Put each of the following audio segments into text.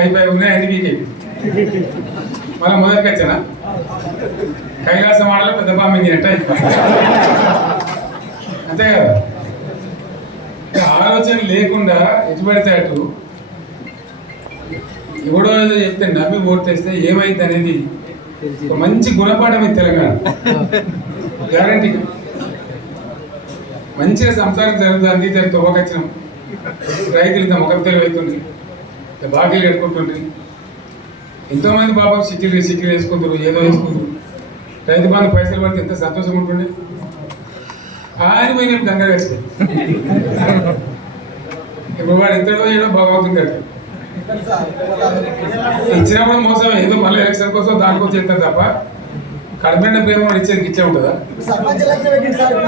అయిపోయి ఉన్నాయి, అది వీక్ అయిపోయింది. మళ్ళీ మొదటికి వచ్చానా కైలాసం ఆడలో పెద్ద పామింగ్ అంటే అంతే కదా. ఆలోచన లేకుండా ఎటు పడితే అటు ఎవడో ఏదో చెప్తే నమ్మి ఓటేస్తే ఏమైంది అనేది ఒక మంచి గుణపాఠం ఇది తెలంగాణ గ్యారంటీ. మంచిగా సంసారం జరుగుతుంది, తవ్వకొచ్చినాం, రైతులు ఇంత ముఖం తెలివైతుంది, బాకీలు కట్టుకుంటుంది. ఎంతోమంది పాపం సిటీలు వేసుకుంటారు, ఏదో వేసుకుంటారు. రైతు బంధు పైసలు పడితే ఎంత సంతోషం ఉంటుండే. ఆయన పోయి నేను గంగా వేసుకోండి. ఇప్పుడు వాడు ఎంతడో ఏడో బాగవుతుంది. ఇచ్చినప్పుడు మోసం, ఏదో మళ్ళీ ఎలక్షన్ కోసం దానికోసం చేస్తారు తప్ప కడపడిన ప్రేమ ఇచ్చేది ఇచ్చే ఉంటుందా?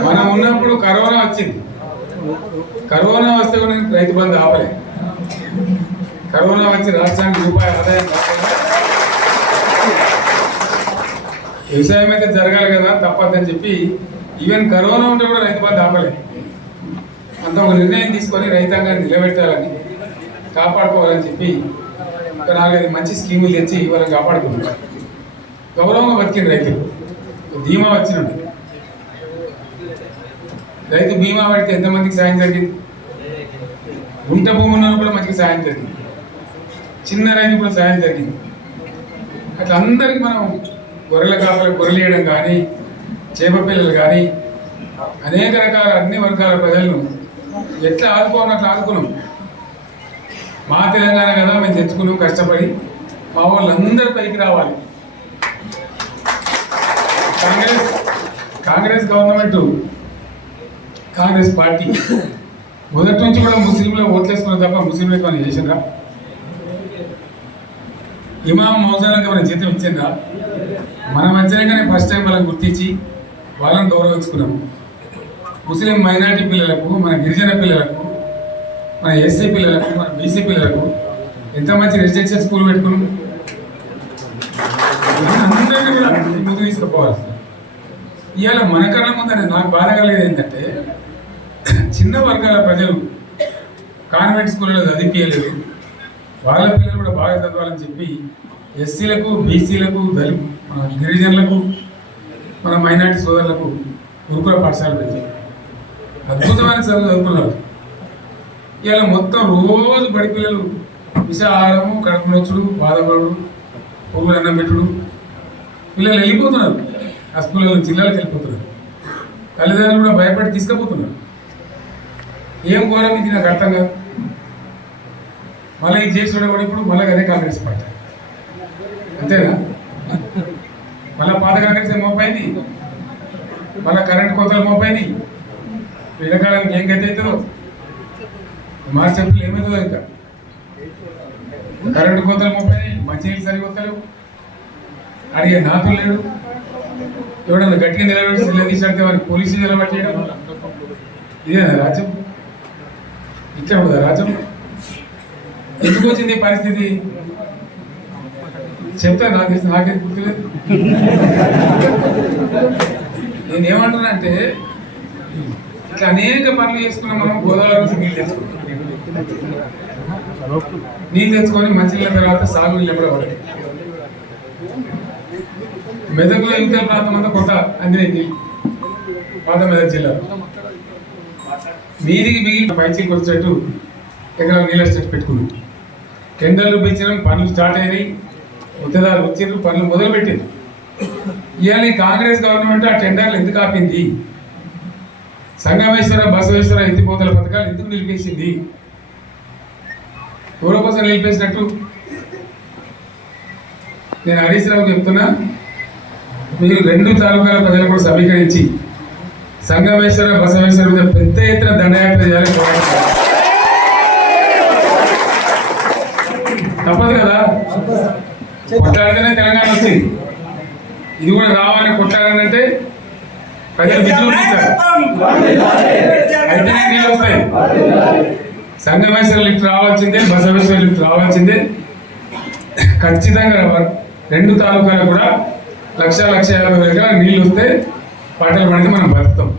మనం ఉన్నప్పుడు కరోనా వచ్చింది. కరోనా వస్తే కూడా నేను రైతు బంధు ఆపలే. కరోనా వచ్చి రాష్ట్రానికి రూపాయి ఆదాయం వ్యవసాయం అయితే జరగాలి కదా, తప్పదని చెప్పి ఈవెన్ కరోనా ఉంటే కూడా రైతు బంధు ఆపలే. అంత ఒక నిర్ణయం తీసుకొని రైతాంగాన్ని నిలబెట్టాలని, కాపాడుకోవాలని చెప్పి ఒక 4-5 మంచి స్కీములు తెచ్చి వాళ్ళని కాపాడుకుంటున్నారు. గౌరవంగా బతికింది రైతులు. బీమా వచ్చినట్టు రైతు బీమా పడితే ఎంతమందికి సాయం జరిగింది? గుంట భూమి ఉన్న కూడా మంచిగా సాయం జరిగింది, చిన్న రైతు కూడా సాయం జరిగింది. అట్లా అందరికి మనం గొర్రెల కాపలకు గొర్రెలు వేయడం కానీ, చేప పిల్లలు కానీ, అనేక రకాల అన్ని వర్గాల ప్రజలను ఎట్లా ఆదుకోవాలని అట్లా ఆదుకున్నాం. మా తెలంగాణ కదా మేము తెచ్చుకున్నాం కష్టపడి. మా వాళ్ళందరూ పైకి రావాలి. కాంగ్రెస్ గవర్నమెంట్, కాంగ్రెస్ పార్టీ మొదటి నుంచి కూడా ముస్లింలు ఓట్లేసుకున్న తప్ప ముస్లింలకు మనం చేసిందా? ఇమాం మౌజాలకు మనం జీతం ఇచ్చిందా? మనం వచ్చాకనే ఫస్ట్ టైం వాళ్ళని గుర్తించి వాళ్ళని గౌరవించుకున్నాము. ముస్లిం మైనార్టీ పిల్లలకు, మన గిరిజన పిల్లలకు, మన ఎస్సీ పిల్లలకు, మన బీసీ పిల్లలకు ఎంత మంచి రెసిడెన్షియల్ స్కూల్ పెట్టుకున్నాం. అందరినీ కూడా ముందు తీసుకుపోవాలి. ఇవాళ మన కన్నా ముందు నాకు బాధ కలిగేది ఏంటంటే, చిన్న వర్గాల ప్రజలు కాన్వెంట్ స్కూళ్ళలో చదివించలేదు, వాళ్ళ పిల్లలు కూడా బాగా చదవాలని చెప్పి ఎస్సీలకు, బీసీలకు, గిరిజనులకు, మన మైనార్టీ సోదరులకు గురుకుల పాఠశాల పెట్టారు. అద్భుతమైన చదువు చదువుకున్నారు. ఇవాళ మొత్తం రోజు బడి పిల్లలు విషాహారము, కడుపు నొచ్చుడు, బాధపడు, పువ్వులు అన్నం పెట్టుడు, పిల్లలు వెళ్ళిపోతున్నారు. ఆ స్కూల్లో జిల్లాలకు వెళ్ళిపోతున్నారు. తల్లిదండ్రులు కూడా భయపడి తీసుకుపోతున్నారు. ఏం ఘోరం ఇది నాకు అర్థం కాదు. మళ్ళీ ఇది చేసి కూడా ఇప్పుడు మళ్ళీ అదే కాంగ్రెస్ పార్టీ అంతేనా? మళ్ళీ పాత కాంగ్రెస్ మోపైంది, మళ్ళీ కరెంట్ కోతలు మోపైంది. ఎండాకాలానికి ఏం గతి అవుతుందో మార్చి ఏప్రిల్ ఏమవుతుందో ఇంకా. కరెంటు కోతలు మోపైనాయి, మంచినీళ్ళు సరిపోతలేవు, అడిగే నాతులు లేడు. ఎవడన్నా గట్టిగా నిలబెట్టి సిల్ల తీసాడితే వారికి పోలీసులు నిలబెట్టేయడం. ఇదేనా రాజ్యం? ఇట్లా ఉందా రాజ్యం? ఎందుకు వచ్చింది పరిస్థితి చెప్తా. నాకేం గుర్తులేదు. నేనేమంటున్నా అంటే, ఇట్లా అనేక పనులు చేసుకున్నాం మనం. గోదావరి నుంచి నీళ్ళు తెచ్చుకున్నాం, నీళ్ళు తెచ్చుకొని మంచినీళ్ళ తర్వాత సాగు నీళ్ళు కూడా పడతాయి. మెదక్లో ఇంకా ప్రాంతం అంతా కొత్త అందినాయి నీళ్ళు, పాత మెదక్ జిల్లాలో. మీదికి మిగిలిన పైచీకి వచ్చేట్టు ఎకరాలు నీళ్ళ స్టెట్ పెట్టుకున్నాం. టెండర్లు పెంచడం, పనులు స్టార్ట్ అయినాయి, ఉత్తదారు వచ్చిండ్రు, పనులు మొదలుపెట్టింది. ఇవాళ కాంగ్రెస్ గవర్నమెంట్ ఆ టెండర్లు ఎందుకు ఆపింది? సంగమేశ్వర, బసవేశ్వర ఎత్తిపోతల పథకాలు ఎందుకు నిలిపేసింది? ఎవరి కోసం నిలిపేసినట్టు? నేను హరీష్ రావు చెప్తున్నా, మీరు 2 తాలూకాల ప్రజలు కూడా సమీకరించి సంగమేశ్వర, బసవేశ్వర మీద పెద్ద ఎత్తున దండయాత్ర చేయాలి. తప్పదు కదా, కొట్లాడితేనే తెలంగాణ వచ్చింది. ఇది కూడా రావాలని కొట్లాడాలంటే ప్రజలు విజృంభిస్తారు, అయితేనే నీళ్ళు వస్తాయి. సంగమేశ్వర లిఫ్ట్ రావాల్సిందే, బసవేశ్వర లిఫ్ట్ రావాల్సిందే. ఖచ్చితంగా 2 తాలూకాలు కూడా 1,50,000 నీళ్ళు వస్తే పంటలు పండితే మనం బతుకుతాం.